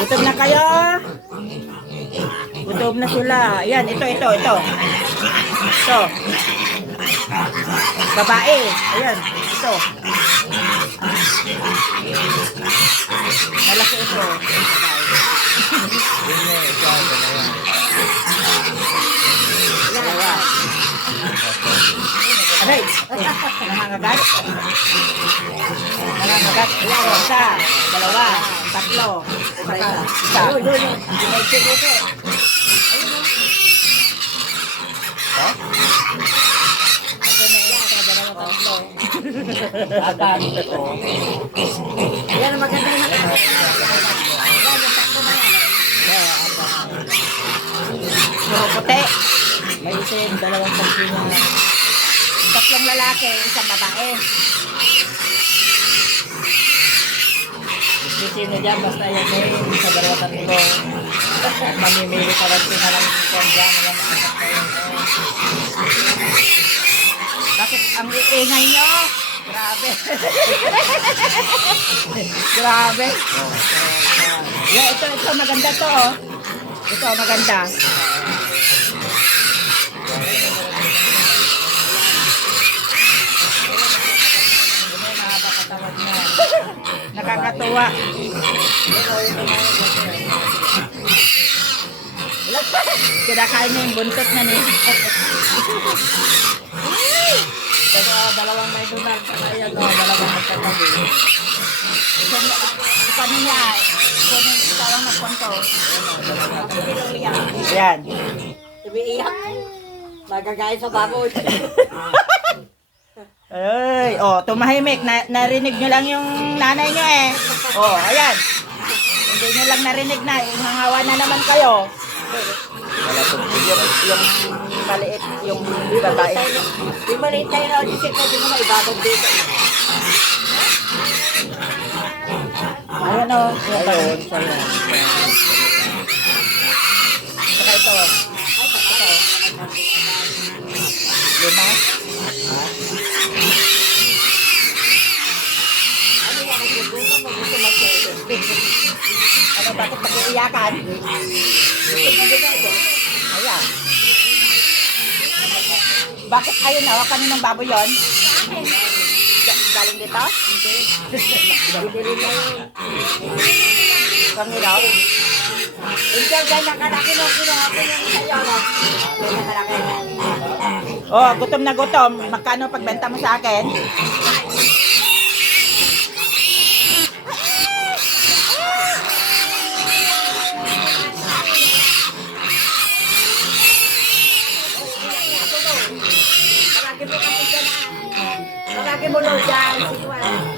Gutom na kayo? Gutom na sila. Ayan, ito, ito, ito. Ito. Babae. Ayan, ito. Malaki ito. Dalawa. Nangangagat. Nangangagat. Ayan, isa, dalawa, tatlo, isa, isa. Ito na yan, ito, dalawa, tatlo. Apat. Yan ang maganda yung nakakita. Puro puti. May itim, dalawang pagkina. Tatlong lalaki, isang babae. Gusto sino dyan, basta yan eh, sa dalawa tatlo. At mamimili ka rin sila ng kwan dyan, walang makasap kayo. Bakit ang iingay nyo? Grabe. Grabe. Yeah, ito, ito, maganda to, oh. Ito, maganda. Nakakatuwa. Kinakain niya yung buntot na niya. Pero dalawang may dunal, saka yan, oh, dalawang magkatabi. Paano niya? Kung ikaw ang nagpunto. Yan. Umiiyak. Magagaya sa baboy. Ay, oh, tumahimik. Na, narinig nyo lang yung nanay nyo eh. Oh, ayan. Hindi nyo lang narinig na. Hangawa na naman kayo. Yung, yung maliit, yung babae. Di maliit tayo na isip ko, di mo maibabag dito. Ayan oh. Yung Ayun, sa'yo. Saka ito. oh. Ito. Lima. Ano yan, ang gusto mo, gusto mag-sede. Ano, bakit mag-iiyakan? Ayan. Bakit ayun na? Kaninong baboy yon? Ga- Galing dito? Hindi. Na. Kami raw? Ikaw, dahil nakalaki nung kinuha ko yung sa'yo, no? Dahil nakalaki. Oh, gutom na gutom. Magkano pagbenta mo sa akin? Palagi mo kasi dyan, ah. Palagi mo daw dyan.